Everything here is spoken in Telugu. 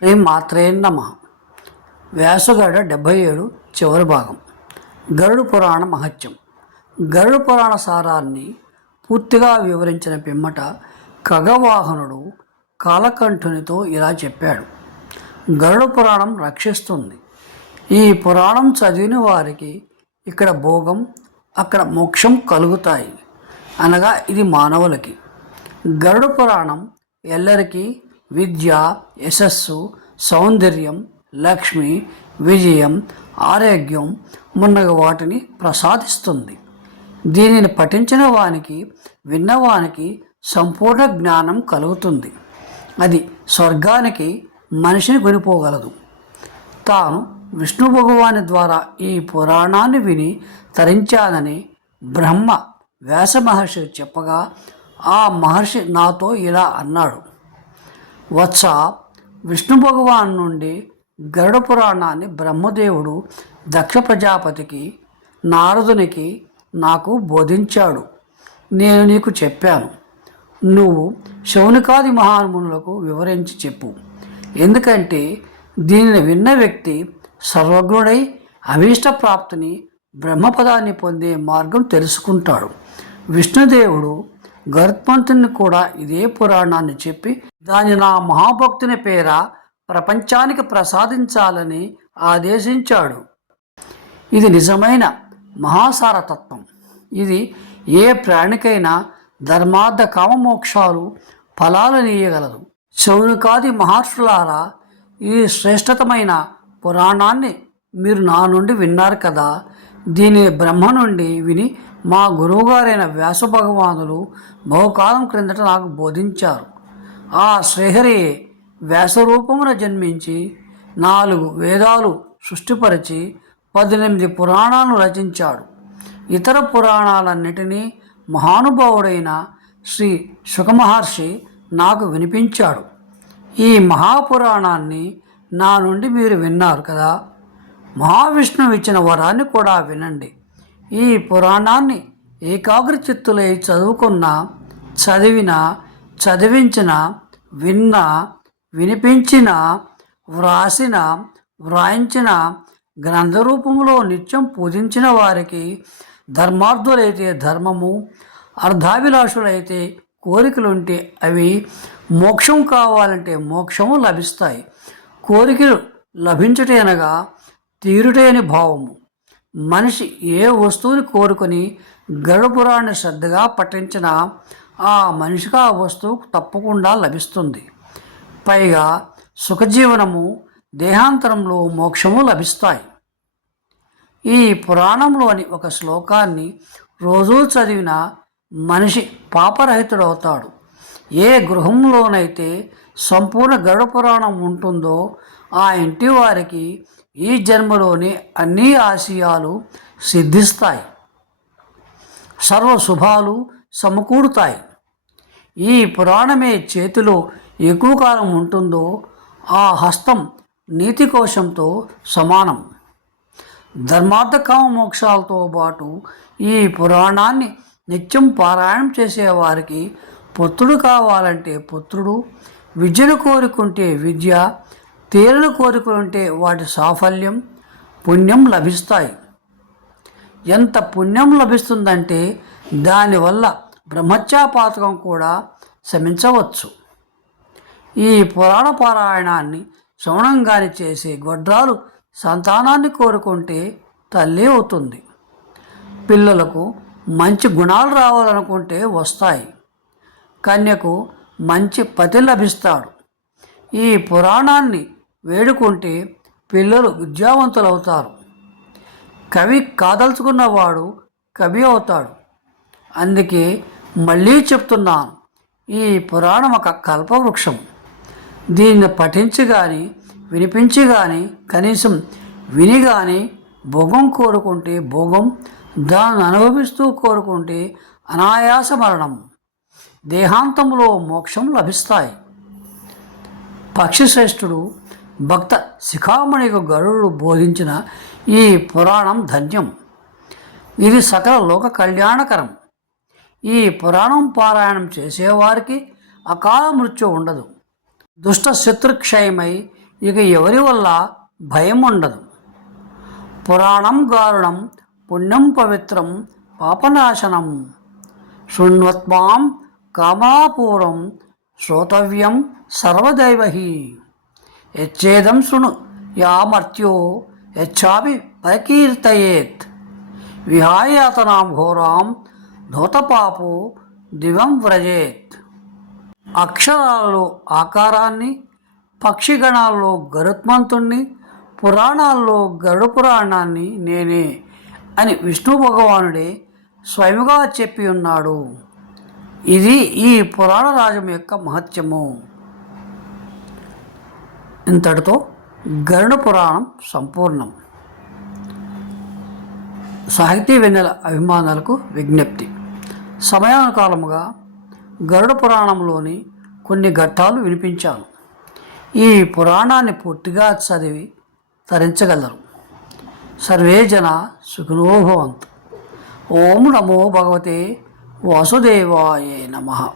శ్రీ మాత్రే నమ. వ్యాసగడ డెబ్భై ఏడు చివరి భాగం. గరుడు పురాణ మహత్యం. గరుడు పురాణ సారాన్ని పూర్తిగా వివరించిన పిమ్మట ఖగవాహనుడు కాలకంఠునితో ఇలా చెప్పాడు. గరుడ పురాణం రక్షిస్తుంది. ఈ పురాణం చదివిన వారికి ఇక్కడ భోగం అక్కడ మోక్షం కలుగుతాయి. అనగా ఇది మానవులకి. గరుడ పురాణం ఎల్లరికీ విద్య యశస్సు సౌందర్యం లక్ష్మి విజయం ఆరోగ్యం మున్నగ వాటిని ప్రసాదిస్తుంది. దీనిని పఠించిన వానికి విన్నవానికి సంపూర్ణ జ్ఞానం కలుగుతుంది. అది స్వర్గానికి మనిషిని కొనిపోగలదు. తాను విష్ణు భగవాని ద్వారా ఈ పురాణాన్ని విని తరించానని బ్రహ్మ వ్యాస మహర్షి చెప్పగా ఆ మహర్షి నాతో ఇలా అన్నాడు. వత్స విష్ణు భగవాన్ నుండి గరుడ పురాణాన్ని బ్రహ్మదేవుడు దక్ష ప్రజాపతికి నారదునికి నాకు బోధించాడు. నేను నీకు చెప్పాను. నువ్వు శౌనికాది మహానుమునులకు వివరించి చెప్పు. ఎందుకంటే దీనిని విన్న వ్యక్తి సర్వజ్ఞుడై అభీష్ట ప్రాప్తిని బ్రహ్మపదాన్ని పొందే మార్గం తెలుసుకుంటాడు. విష్ణుదేవుడు గరుత్మంతుని కూడా ఇదే పురాణాన్ని చెప్పి దాని నా మహాభక్తుని పేర ప్రపంచానికి ప్రసాదించాలని ఆదేశించాడు. ఇది నిజమైన మహాసారతత్వం. ఇది ఏ ప్రాణికైనా ధర్మార్థ కామమోక్షాలు ఫలాలనీయగలదు శౌనకాది మహర్షులారా ఈ శ్రేష్టతమైన పురాణాన్ని మీరు నా నుండి విన్నారు కదా. దీని బ్రహ్మ నుండి విని మా గురువుగారైన వ్యాస భగవానులు బహుకాలం క్రిందట నాకు బోధించారు. ఆ శ్రీహరి వ్యాసరూపమున జన్మించి నాలుగు వేదాలు సృష్టిపరిచి పద్దెనిమిది పురాణాలను రచించాడు. ఇతర పురాణాలన్నిటినీ మహానుభావుడైన శ్రీ సుఖమహర్షి నాకు వినిపించాడు. ఈ మహాపురాణాన్ని నా నుండి మీరు విన్నారు కదా? మహావిష్ణువు ఇచ్చిన వరాన్ని కూడా వినండి. ఈ పురాణాన్ని ఏకాగ్రచిత్తులై చదువుకున్న చదివిన చదివించిన విన్న వినిపించిన వ్రాసిన వ్రాయించిన గ్రంథరూపంలో నిత్యం పూజించిన వారికి ధర్మార్థులైతే ధర్మము అర్ధాభిలాషులైతే కోరికలుంటే అవి మోక్షం కావాలంటే మోక్షము లభిస్తాయి. కోరికలు లభించుటే అనగా భావము. మనిషి ఏ వస్తువుని కోరుకొని గరుపురాన్ని శ్రద్ధగా పఠించినా ఆ మనిషికి ఆ వస్తువు తప్పకుండా లభిస్తుంది. పైగా సుఖజీవనము దేహాంతరంలో మోక్షము లభిస్తాయి. ఈ పురాణంలోని ఒక శ్లోకాన్ని రోజూ చదివిన మనిషి పాపరహితుడవుతాడు. ఏ గృహంలోనైతే సంపూర్ణ గరుడ పురాణం ఉంటుందో ఆ ఇంటి వారికి ఈ జన్మలోని అన్ని ఆశయాలు సిద్ధిస్తాయి. సర్వ శుభాలు సమకూడుతాయి ఈ పురాణమే చేతిలో ఎక్కువ కాలం ఉంటుందో ఆ హస్తం నీతి కోశంతో సమానం. ధర్మార్థకామ మోక్షాలతో పాటు ఈ పురాణాన్ని నిత్యం పారాయణం చేసేవారికి పుత్రుడు కావాలంటే పుత్రుడు విద్యను కోరుకుంటే విద్య తీరను కోరుకుంటే వాటి సాఫల్యం పుణ్యం లభిస్తాయి. ఎంత పుణ్యం లభిస్తుందంటే దానివల్ల బ్రహ్మత్యాపాతకం కూడా శమించవచ్చు. ఈ పురాణ పారాయణాన్ని శ్రవణంగాని చేసే గొడ్రాలు సంతానాన్ని కోరుకుంటే తల్లి అవుతుంది. పిల్లలకు మంచి గుణాలు రావాలనుకుంటే వస్తాయి. కన్యకు మంచి పతి లభిస్తాడు. ఈ పురాణాన్ని వేడుకుంటే పిల్లలు విద్యావంతులవుతారు. కవి కాదలుచుకున్నవాడు కవి అవుతాడు. అందుకే మళ్ళీ చెప్తున్నాను ఈ పురాణం ఒక కల్పవృక్షం. దీన్ని పఠించి కానీ వినిపించి కానీ కనీసం విని కానీ భోగం కోరుకుంటే భోగం దాన్ని అనుభవిస్తూ కోరుకుంటే అనాయాస మరణం. దేహాంతంలో మోక్షం లభిస్తాయి. పక్షిశ్రేష్ఠుడు భక్త శిఖామణికు గరుడు బోధించిన ఈ పురాణం ధన్యం. ఇది సకల లోక కళ్యాణకరం. ఈ పురాణం పారాయణం చేసేవారికి అకాల మృత్యు ఉండదు. దుష్ట శత్రుక్షయమై ఇక ఎవరి వల్ల భయం ఉండదు. పురాణం గారుణం పుణ్యం పవిత్రం పాపనాశనం. శృణ్వత్మాం కామాపూరం శ్రోతవ్యం సర్వదైవహి. యచ్చేదం శృణు యామర్త్యో యచ్చాపి పరికీర్తయేత్. విహాయాతనాం ఘోరాం దూతపాపు దివం వ్రజేత్. అక్షరాలలో ఆకారాన్ని పక్షిగణాల్లో గరుత్మంతుణ్ణి పురాణాల్లో గరుడ పురాణాన్ని నేనే అని విష్ణు భగవానుడే స్వయముగా చెప్పి ఉన్నాడు. ఇది ఈ పురాణ రాజం యొక్క మహత్యము. ఇంతటితో గరుడ పురాణం సంపూర్ణం. సాహితీ వెన్నెల అభిమానులకు విజ్ఞప్తి. సమయానుకాలముగా గరుడ పురాణంలోని కొన్ని ఘట్టాలు వినిపించాను. ఈ పురాణాన్ని పూర్తిగా చదివి తరించగలరు. సర్వే జన సుఖినోభవంతు ఓం నమో భగవతే వాసుదేవాయ నమః.